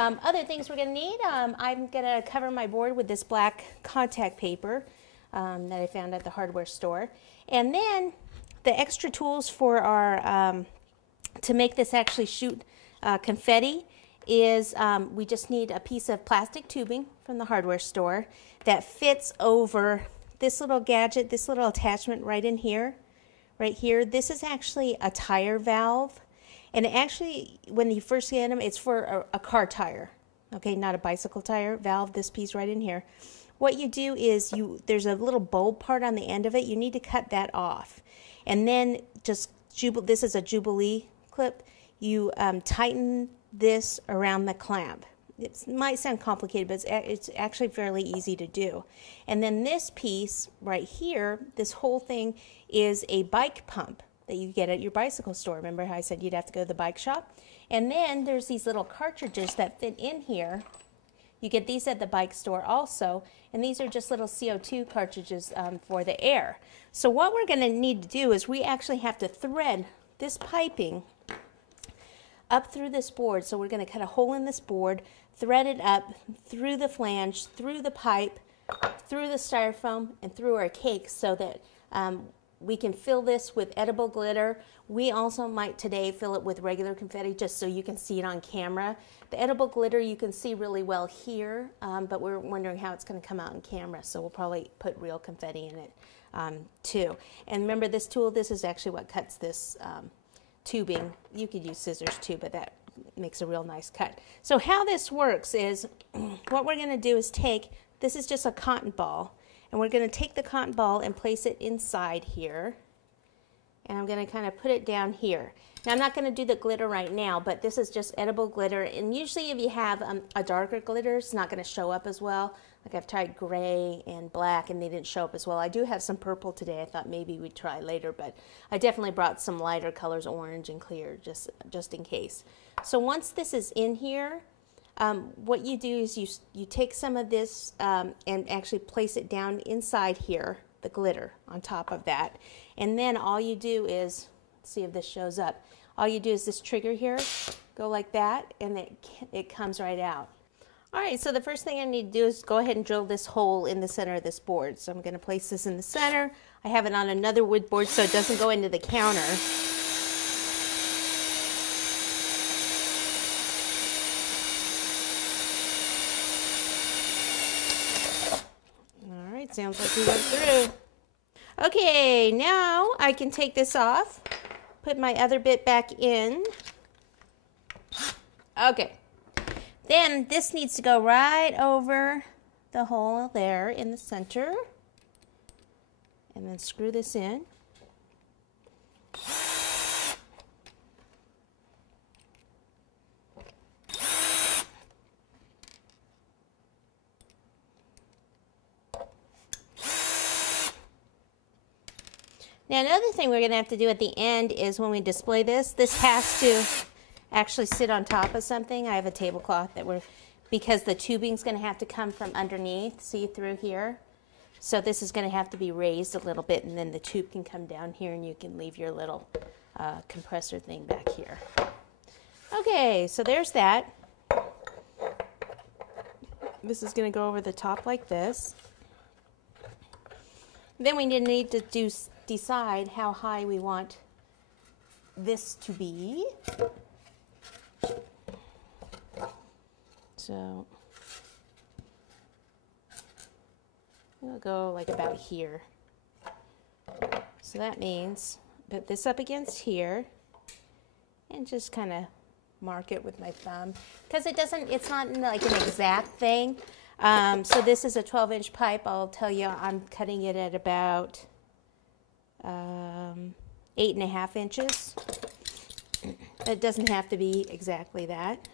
Other things we're going to need, I'm going to cover my board with this black contact paper that I found at the hardware store. And then the extra tools for our, to make this actually shoot confetti is we just need a piece of plastic tubing from the hardware store that fits over this little gadget, this little attachment right in here, right here. This is actually a tire valve. And actually, when you first get them, it's for a car tire, okay, not a bicycle tire valve, this piece right in here. What you do is there's a little bulb part on the end of it. You need to cut that off. And then just, this is a Jubilee clip. You tighten this around the clamp. It might sound complicated, but it's actually fairly easy to do. And then this piece right here, this whole thing is a bike pump that you get at your bicycle store. Remember how I said you'd have to go to the bike shop? And then there's these little cartridges that fit in here. You get these at the bike store also, and these are just little CO2 cartridges for the air. So what we're going to need to do is we actually have to thread this piping up through this board. So we're going to cut a hole in this board, thread it up through the flange, through the pipe, through the styrofoam, and through our cake so that we can fill this with edible glitter. We also might today fill it with regular confetti just so you can see it on camera. The edible glitter you can see really well here, but we're wondering how it's going to come out in camera, so we'll probably put real confetti in it too. And remember this tool, this is actually what cuts this tubing. You could use scissors too, but that makes a real nice cut. So how this works is what we're going to do is this is just a cotton ball, and we're going to take the cotton ball and place it inside here. And I'm going to kind of put it down here. Now I'm not going to do the glitter right now, but this is just edible glitter. And usually if you have a darker glitter, it's not going to show up as well. Like I've tried gray and black and they didn't show up as well. I do have some purple today. I thought maybe we'd try later, but I definitely brought some lighter colors, orange and clear, just in case. So once this is in here, what you do is you take some of this and actually place it down inside here, the glitter on top of that. And then all you do is, let's see if this shows up, all you do is this trigger here, go like that, and it comes right out. All right, so the first thing I need to do is go ahead and drill this hole in the center of this board. So I'm going to place this in the center. I have it on another wood board so it doesn't go into the counter. All right, sounds like we went through. Okay, now I can take this off, put my other bit back in. Okay, then this needs to go right over the hole there in the center, and then screw this in. Now another thing we're going to have to do at the end is when we display this has to actually sit on top of something. I have a tablecloth because the tubing's going to have to come from underneath, see through here. So this is going to have to be raised a little bit, and then the tube can come down here and you can leave your little compressor thing back here. Okay, so there's that. This is going to go over the top like this. Then we need to decide how high we want this to be. So we'll go like about here. So that means put this up against here and just kind of mark it with my thumb, because it's not like an exact thing. So this is a 12-inch pipe. I'll tell you, I'm cutting it at about 8.5 inches. It doesn't have to be exactly that.